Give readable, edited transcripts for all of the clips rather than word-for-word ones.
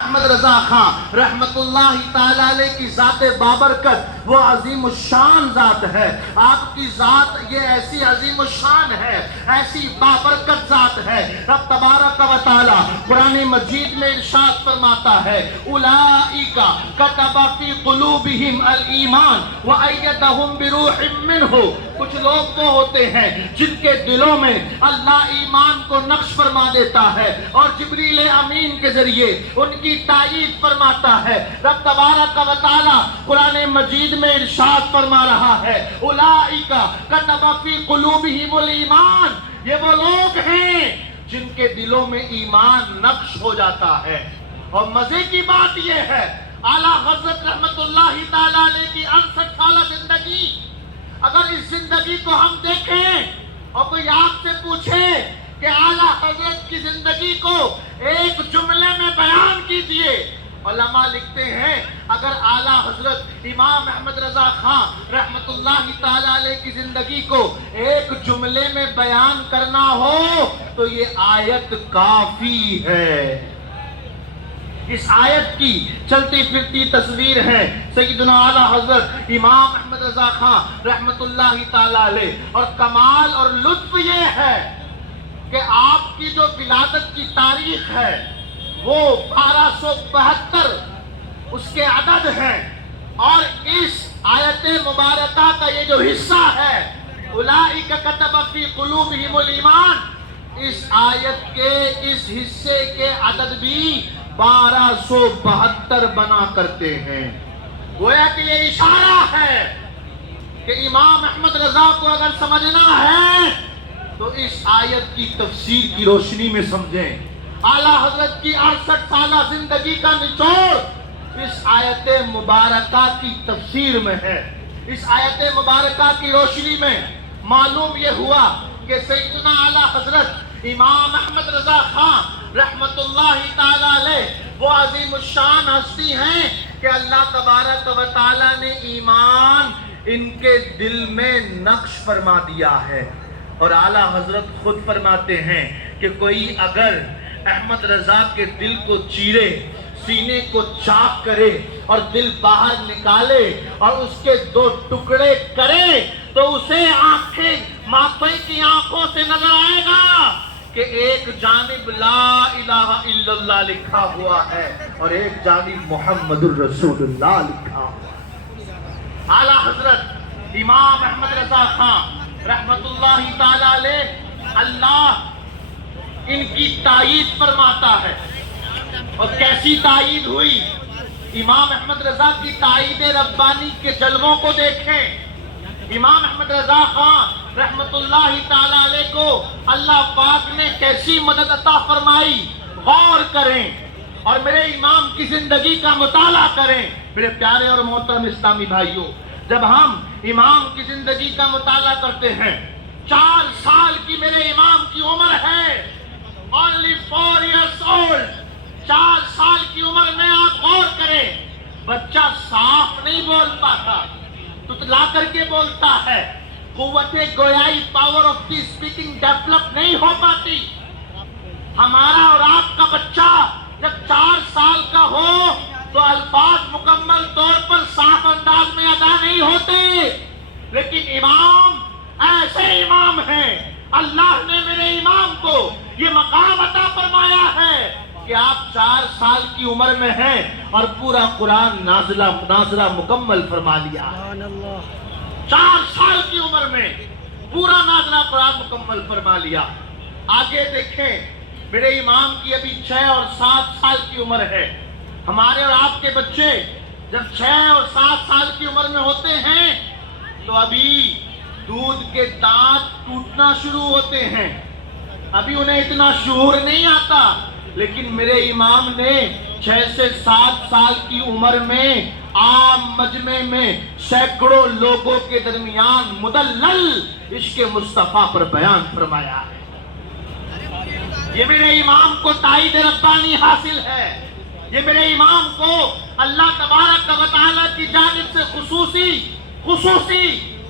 احمد رضا خان رحمت اللہ تعالیٰ علیہ کی ذات بابرکت وہ عظیم الشان ذات ہے. آپ کی ذات یہ ایسی عظیم الشان ہے، ایسی بابرکت ذات ہے. رب تبارک و تعالیٰ قرآن مجید میں ارشاد فرماتا ہے اولئک کتب فی قلوبہم الایمان وایدہم بروح منہ. کچھ لوگ وہ ہوتے ہیں جن کے دلوں میں اللہ ایمان کو نقش فرما دیتا ہے اور جبریل امین کے ذریعے ان کی تائید فرماتا ہے. رب تبارک و تعالی قرآن مجید میں ارشاد فرما رہا ہے اولئک کتب فی قلوبہم الایمان. یہ وہ لوگ ہیں جن کے دلوں میں ایمان نقش ہو جاتا ہے. اور مزے کی بات یہ ہے اعلیٰ حضرت رحمت اللہ تعالیٰ علیہ کی 68 سالہ زندگی، اگر اس زندگی کو ہم دیکھیں اور کوئی آپ سے پوچھے کہ اعلیٰ حضرت کی زندگی کو ایک جملے میں بیان کیجئے، علماء لکھتے ہیں اگر اعلیٰ حضرت امام احمد رضا خان رحمت اللہ تعالیٰ علیہ کی زندگی کو ایک جملے میں بیان کرنا ہو تو یہ آیت کافی ہے. اس آیت کی چلتی پھرتی تصویر ہے سیدنا اعلیٰ حضرت امام احمد رضا خان رحمت اللہ تعالیٰ علیہ. اور کمال اور لطف یہ ہے کہ آپ کی جو ولادت کی تاریخ ہے وہ 1272 اس کے عدد ہے، اور اس آیت مبارکہ کا یہ جو حصہ ہے اولئک کتب فی قلوبہم الایمان، اس آیت کے اس حصے کے عدد بھی 1272 بنا کرتے ہیں. گویا کہ یہ اشارہ ہے کہ امام احمد رضا کو اگر سمجھنا ہے تو اس آیت کی تفسیر کی روشنی میں سمجھیں. اعلیٰ حضرت کی 68 سالہ زندگی کا نچوڑ اس آیت مبارکہ کی تفسیر میں ہے. اس آیت مبارکہ کی روشنی میں معلوم یہ ہوا کہ سیدنا اعلیٰ حضرت امام احمد رضا خان رحمت اللہ تعالیٰ علیہ وہ عظیم الشان ہستی ہیں کہ اللہ تبارک و تعالیٰ نے ایمان ان کے دل میں نقش فرما دیا ہے. اور اعلیٰ حضرت خود فرماتے ہیں کہ کوئی اگر احمد رضا کے دل کو چیرے، سینے کو چاک کرے اور دل باہر نکالے اور اس کے 2 ٹکڑے کرے تو اسے آنکھیں ماپے کی آنکھوں سے نظر آئے گا کہ ایک جانب لا الہ الا اللہ لکھا ہوا ہے اور ایک جانب محمد الرسول اللہ لکھا ہوا ہے. اعلیٰ حضرت امام احمد رضا خان رحمت اللہ تعالیٰ علیہ اللہ ان کی تائید فرماتا ہے. اور کیسی تائید ہوئی؟ امام احمد رضا کی تائید ربانی کے جلووں کو دیکھیں. امام احمد رضا خان رحمت اللہ تعالیٰ علیہ کو اللہ پاک نے کیسی مدد عطا فرمائی، غور کریں اور میرے امام کی زندگی کا مطالعہ کریں. میرے پیارے اور محترم اسلامی بھائیوں، جب ہم امام کی زندگی کا مطالعہ کرتے ہیں، 4 سال کی میرے امام کی عمر ہے، only 4 years old. 4 سال کی عمر میں آپ غور کریں، بچہ صاف نہیں بول پاتا، تتلا کر کے بولتا ہے، قوت گویائی power of the speaking develop نہیں ہو پاتی. ہمارا اور آپ کا بچہ جب 4 سال کا ہو تو الفاظ مکمل طور پر صاف انداز میں ادا نہیں ہوتے. لیکن امام ایسے امام ہیں، اللہ نے میرے امام کو یہ مقام عطا فرمایا ہے کہ آپ 4 سال کی عمر میں ہیں اور پورا قرآن نازلہ مکمل فرما لیا. 4 سال کی عمر میں پورا نازلہ قرآن مکمل فرما لیا. آگے دیکھیں، میرے امام کی ابھی 6 اور 7 سال کی عمر ہے. ہمارے اور آپ کے بچے جب 6 اور 7 سال کی عمر میں ہوتے ہیں تو ابھی دودھ کے دانت ٹوٹنا شروع ہوتے ہیں، ابھی انہیں اتنا شعور نہیں آتا. لیکن میرے امام نے 6 سے 7 سال کی عمر میں عام مجمع میں سینکڑوں لوگوں کے درمیان مدلل عشق مصطفیٰ پر بیان فرمایا ہے. یہ میرے امام کو تائید ربانی حاصل ہے. یہ میرے امام کو اللہ تبارک و تعالیٰ کی جانب سے خصوصی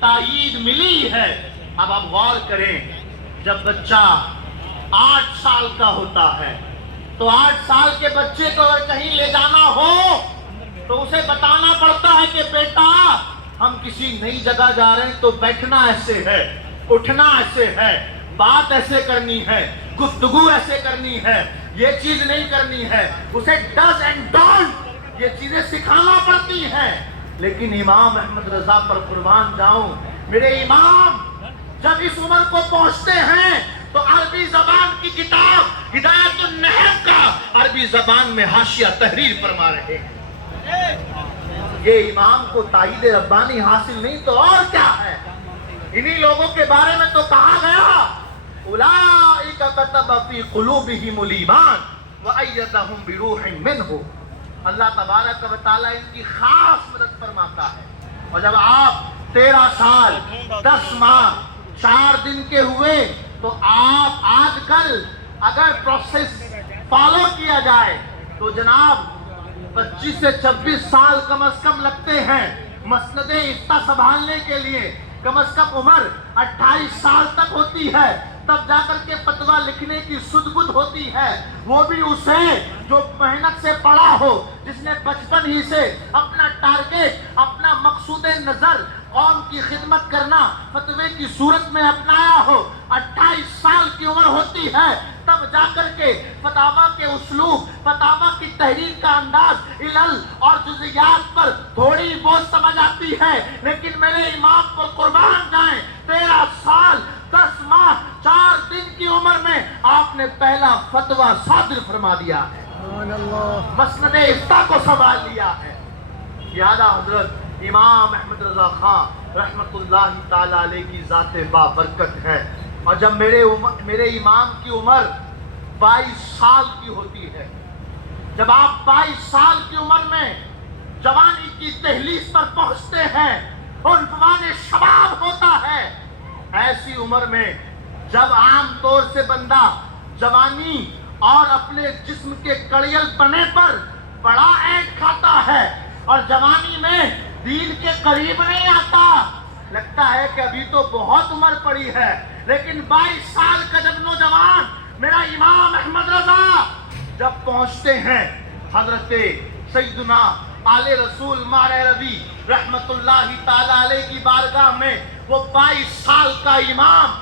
تائید ملی ہے. اب آپ غور کریں، جب بچہ 8 سال کا ہوتا ہے تو 8 سال کے بچے کو اگر کہیں لے جانا ہو تو اسے بتانا پڑتا ہے کہ بیٹا ہم کسی نئی جگہ جا رہے ہیں تو بیٹھنا ایسے ہے، اٹھنا ایسے ہے، بات ایسے کرنی ہے، گفتگو ایسے کرنی ہے، یہ چیز نہیں کرنی ہے، اسے ڈز اینڈ ڈونٹ یہ چیزیں سکھانا پڑتی ہیں۔ لیکن امام احمد رضا پر قربان جاؤں، میرے امام جب اس عمر کو پہنچتے ہیں تو عربی زبان کی کتاب ہدایت النحو کا عربی زبان میں حاشیہ تحریر فرما رہے ہیں۔ یہ امام کو تائید ربانی حاصل نہیں تو اور کیا ہے؟ انہی لوگوں کے بارے میں تو کہا گیا اولئک کتب فی قلوبہم الایمان وأیدہم بروح منہ۔ اللہ تبارک و تعالیٰ ان کی خاص مدد فرماتا ہے۔ اور جب آپ 13 سال 10 ماہ 4 دن کے ہوئے تو آپ آج کل اگر پروسیس فالو کیا جائے تو جناب 25 سے 26 سال کم از کم لگتے ہیں مسند افتاء سنبھالنے کے لیے۔ کم از کم عمر 28 سال تک ہوتی ہے، تب جا کر کے فتویٰ لکھنے کی سدبد ہوتی ہے، وہ بھی اسے جو محنت سے پڑھا ہو، جس نے بچپن ہی سے اپنا ٹارگیٹ، اپنا مقصود نظر قوم کی خدمت کرنا فتوے کی صورت میں اپنایا ہو۔ 28 سال کی عمر ہوتی ہے تب جا کر کے فتاویٰ کے اسلوب، فتاویٰ کی تحریر کا انداز، علل اور جزیات پر تھوڑی بہت سمجھ آتی ہے۔ لیکن میرے امام پر قربان جائیں، 13 سال 10 ماہ 4 دن کی عمر میں آپ نے پہلا فتویٰ صادر فرما دیا ہے، مسند افتاء کو سنبھال لیا ہے۔ یادہ حضرت امام احمد رضا خان رحمت اللہ تعالی علیہ کی ذات بابرکت ہے۔ اور جب میرے امام کی عمر 22 سال کی ہوتی ہے، جب آپ 22 سال کی عمر میں جوانی کی دہلیز پر پہنچتے ہیں، عنفوان شباب ہوتا ہے، ایسی عمر میں جب عام طور سے بندہ جوانی اور اپنے جسم کے کڑیل پنے پر بڑا اینٹ کھاتا ہے اور جوانی میں دین کے قریب نہیں آتا، لگتا ہے کہ ابھی تو بہت عمر پڑی ہے، لیکن 22 سال کا جب نوجوان میرا امام احمد رضا جب پہنچتے ہیں حضرت سیدنا آل رسول مارے ربی رحمت اللہ تعالی علیہ کی بارگاہ میں، وہ 22 سال کا امام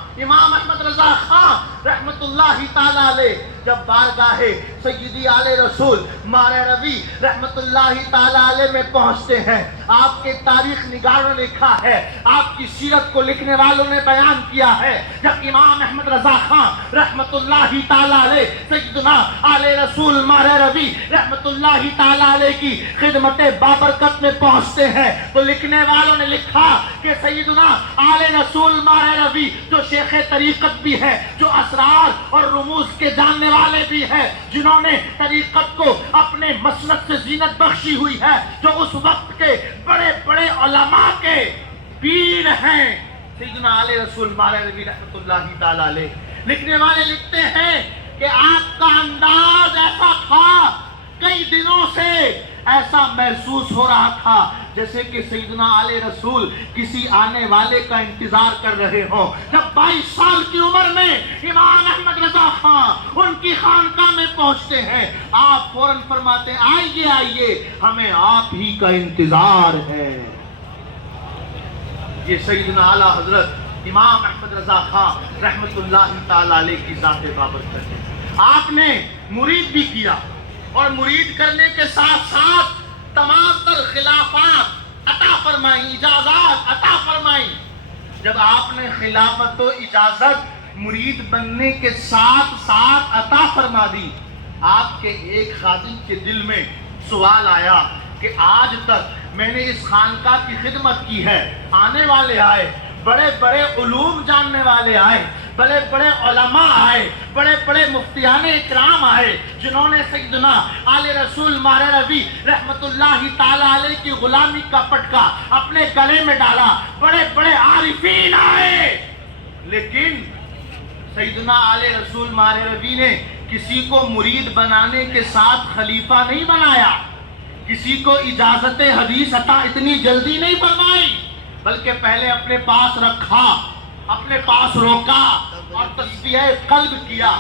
احمد رضا خان رحمت اللہ تعالی علیہ جب بارگاہ سیدی آل رسول مارے ربی رحمت اللہ تعالی علیہ میں پہنچتے ہیں، آپ کے تاریخ نگاروں نے لکھا ہے، آپ کی سیرت کو لکھنے والوں نے بیان کیا ہے، جب امام احمد رضا خان رحمت اللہ تعالی علیہ سیدنا آل رسول مارے ربی رحمت اللہ تعالی علیہ کی خدمت بابرکت میں پہنچتے ہیں تو لکھنے والوں نے لکھا کہ سیدنا آل رسول مارے ربی جو شیخ طریقت بھی ہے، جو اسرار اور رموز کے جاننے والے بھی ہیں، جنہوں نے طریقت کو اپنے مسلک سے زینت بخشی ہوئی ہے، جو اس وقت کے بڑے بڑے علماء کے پیر ہیں، سیدنا آل رسول مارے ربی رحمت اللہ تعالی علیہ۔ لکھنے والے لکھتے ہیں کہ آپ کا انداز ایسا تھا، کئی دنوں سے ایسا محسوس ہو رہا تھا جیسے کہ سیدنا آل رسول کسی آنے والے کا انتظار کر رہے ہوں۔ جب 22 سال کی عمر میں امام احمد رضا خان ان کی خانقاہ میں پہنچتے ہیں، آپ فوراً فرماتے ہیں آئیے آئیے، ہمیں آپ ہی کا انتظار ہے۔ یہ سیدنا اعلیٰ حضرت امام احمد رضا خان رحمت اللہ تعالی علیہ کی ذات بابرکت ہے۔ آپ نے مرید بھی کیا اور مرید کرنے کے ساتھ ساتھ تمام تر خلافات عطا فرمائیں، اجازات عطا فرمائیں۔ جب آپ نے خلافت و اجازت مرید بننے کے ساتھ ساتھ عطا فرما دی، آپ کے ایک خادم کے دل میں سوال آیا کہ آج تک میں نے اس خانقاہ کی خدمت کی ہے، آنے والے آئے، بڑے بڑے علوم جاننے والے آئے، بڑے بڑے علماء آئے، بڑے بڑے مفتیان اکرام آئے، جنہوں نے سیدنا آل رسول مارے ربی رحمت اللہ تعالی علیہ کی غلامی کا پٹکا اپنے گلے میں ڈالا، بڑے بڑے عارفین آئے، لیکن سیدنا آل رسول مارے ربی نے کسی کو مرید بنانے کے ساتھ خلیفہ نہیں بنایا، کسی کو اجازت حدیث عطا اتنی جلدی نہیں فرمائی، بلکہ پہلے اپنے پاس رکھا، اپنے پاس روکا اور تسبیح قلب کیا۔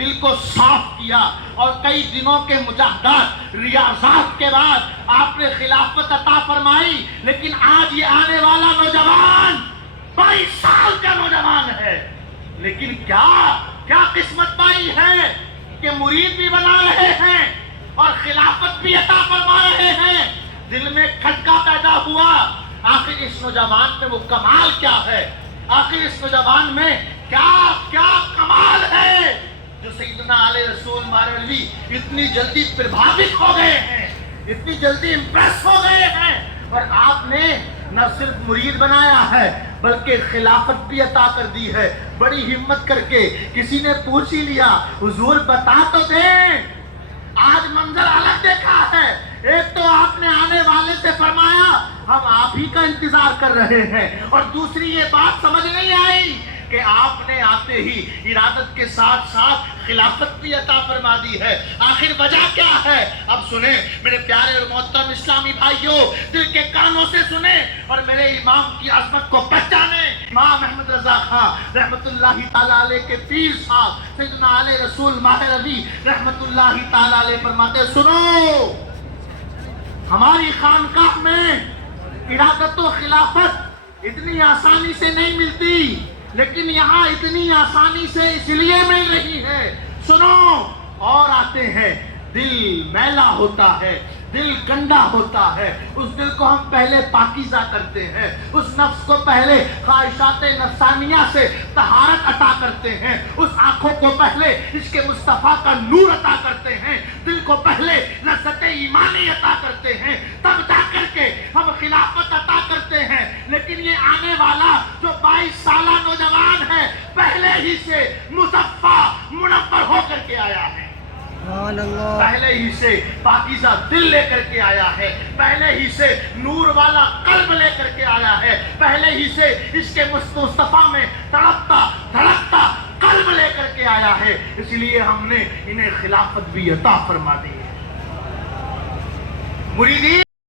دل کو صاف کیا اور کئی دنوں کے مجاہدات ریاضات کے بعد آپ نے خلافت عطا فرمائی. لیکن آج یہ آنے والا نوجوان 22 سال کا نوجوان ہے، لیکن کیا قسمت پائی ہے کہ مرید بھی بنا رہے ہیں اور خلافت بھی عطا فرما رہے ہیں. دل میں کھٹکا پیدا ہوا، آخر اس نوجوان میں وہ کمال کیا ہے، آخر اس نوجوان میں کیا کمال ہے جو سیدنا علیہ رسول مہدوی اتنی جلدی پربھاوت ہو گئے ہیں، اتنی جلدی امپریس ہو گئے ہیں. اور آپ نے نہ صرف مرید بنایا ہے بلکہ خلافت بھی عطا کر دی ہے. بڑی ہمت کر کے کسی نے پوچھ ہی لیا، حضور بتا تو دیں. آج منظر الگ دیکھا ہے. ایک تو آپ نے آنے والے سے فرمایا ہم آپ ہی کا انتظار کر رہے ہیں، اور دوسری یہ بات سمجھ نہیں آئی کہ آپ نے آتے ہی ارادت کے ساتھ ساتھ خلافت بھی عطا فرما دی ہے. آخر وجہ کیا ہے؟ اب سنیں میرے پیارے اور محترم اسلامی بھائیوں، دل کے کانوں سے سنیں اور میرے امام کی عظمت کو پہچانیں. امام احمد رضا خان رحمت اللہ تعالیٰ علیہ کے پیر صاحب سیدنا علیہ رسول مہدوی رحمت اللہ تعالیٰ علیہ فرماتے، سنو، ہماری خانقاہ میں ارادت و خلافت اتنی آسانی سے نہیں ملتی، لیکن یہاں اتنی آسانی سے اس لیے مل رہی ہے. سنو، اور آتے ہیں، دل میلا ہوتا ہے، دل گندا ہوتا ہے، اس دل کو ہم پہلے پاکیزہ کرتے ہیں، اس نفس کو پہلے خواہشات نفسانیہ سے طہارت عطا کرتے ہیں، اس آنکھوں کو پہلے عشق مصطفیٰ کا نور عطا کرتے ہیں، دل کو پہلے لذت ایمانی عطا کرتے ہیں، تب جا کر کے ہم خلافت عطا کرتے ہیں. لیکن یہ آنے والا جو 22 سالہ نوجوان ہے پہلے ہی سے مصفا منور ہو کر کے آیا ہے، پہلے ہی سے پاکیزہ دل لے کر کے آیا ہے، پہلے ہی سے نور والا قلب لے کر کے آیا ہے، پہلے ہی سے عشق مصطفیٰ میں تڑپتا دھڑکتا قلب لے کر کے آیا ہے. اس لیے ہم نے انہیں خلافت بھی عطا فرما دی ہے. مریدین